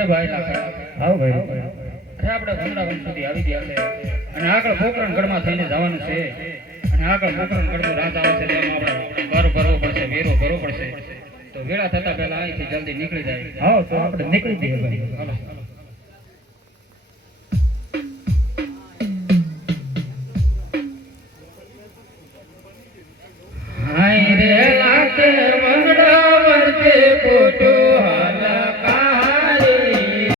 હે ભાઈ લાખા આવો ભાઈ અરે આપણે ગંગડા વંશ સુધી આવી ગયા છે અને આગળ પોકરણ ગઢમાં થઈને જવાનું છે અને આગળ પોકરણ ગઢનો રાત આવે છે તેમાં આપણે ઘર ભરવો પડશે વેરો ભરવો પડશે તો વેળા થતા પહેલા અહીંથી જલ્દી નીકળી જાય આવો તો આપણે નીકળી જઈએ ભાઈ હાલો